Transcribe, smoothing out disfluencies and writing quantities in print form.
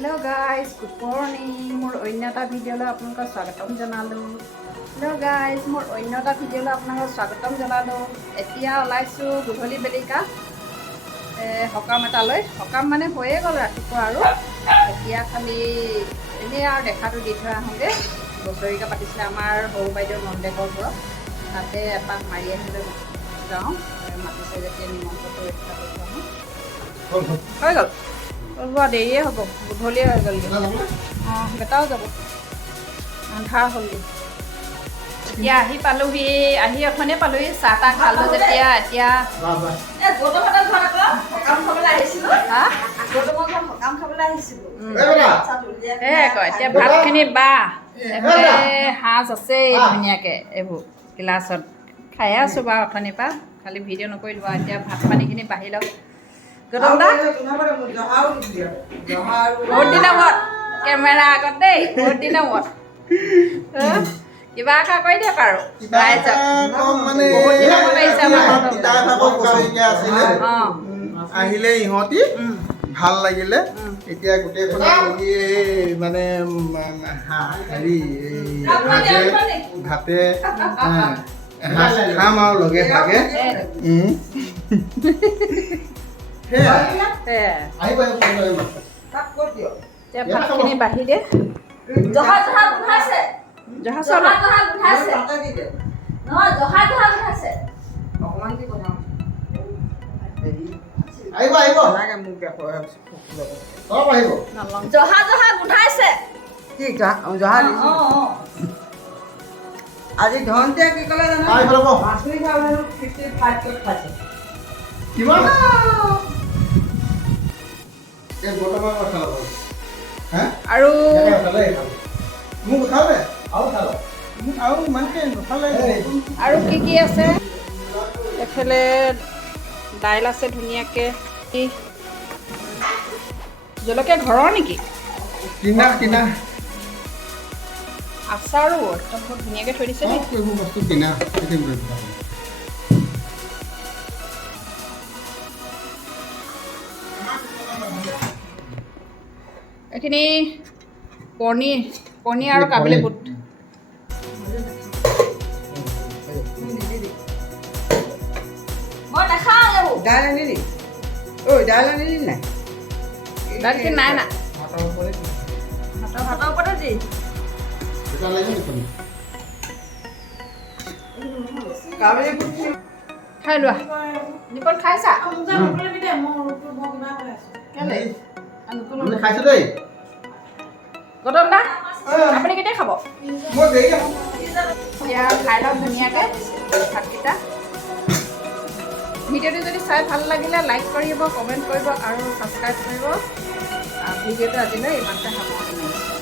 Hello guys, good morning. More oinata video lo apnalok swagatam janalo. Hello guys, more oinata video lo apnalok swagatam janalo. Etia olaisu gudholi belika. Hokam eta loi. Hokam mane hoye gol ratipua aru. Etia khali ene aru dekha tu di thoi ahonge. Bosorika patisile amar horu baidor nondekor pora. Tate epak mari ahile jao. Matise jetia nimontroto ekta koru. Hoy gol. Rồi để hộp gudholi হৈ গ'ল বেটাও যাব আন্ধাৰ হ'ল এতিয়া আহি পালোহি আহি অথনে পালোহি চাহ তাহ খালো যেতিয়া এতিয়া গৌতমহঁতৰ ঘৰত সকাম খাবলৈ আহিছিলোঁ গৌতমৰ ঘৰত সকাম খাবলৈ আহিছিলোঁ কয় এতিয়া ভাতখিনি বা সাজ আছে ধুনীয়াকৈ এইবোৰ গিলাচত খাই আছোঁ বাৰু অথনিৰ পৰা খালি ভিডিঅ' নকৰিলোঁ বাৰু এতিয়া ভাত পানীখিনি বাঢ়ি লওক গৌতম দা বহুত দিনৰ মূৰত কেমেৰা আগত দেই বহুত দিনৰ মূৰত কিবা এটা কৰি দিয়ক আৰু আহিলে ইহঁতি ভাল লাগিলে এতিয়া গোটেইখন মানে হেৰি ভাতে এসাঁজ খাম আৰু লগে ভাগে ভাতখিনি বাঢ়ি দিয়ে জহা চাউল আজি ধনতে কি কলে জানো মাছুৰি খাবলৈ 55 ক'ত খাইছে কিমান এই বৰ্তমান কথা লব হা আৰু মোক উঠালে আৰু খালো আৰু মানে উঠালে আৰু কি আছে এফালে দাইল আছে ধুনীয়াকৈ জলকীয়া ঘৰৰ নেকি কিনা আচাৰো একদম বহুত ধুনীয়াকৈ থৈ দিছে দেই এইবোৰ বস্তু কিনা এইখিনি পনীৰ আৰু কাবুলী বুট মই নাখাওঁ দাইল আনিলি দাইল আনিলি নাই দাইলখিনি নাই না ভাতৰ ওপৰতে দি খাই লোৱা নিপন খাইছা খাইছো দেই গৌতম দা আপুনি কেতিয়া খাব মই দেৰিকে এতিয়া খাই লওক ধুনীয়াকৈ ভাতকেইটা ভিডিঅ'টো যদি চাই ভাল লাগিলে লাইক কৰিব কমেণ্ট কৰিব আৰু ছাবস্ক্ৰাইব কৰিব ভিডিঅ'টো আজিলৈ ইমানতে সামৰণি মাৰিছোঁ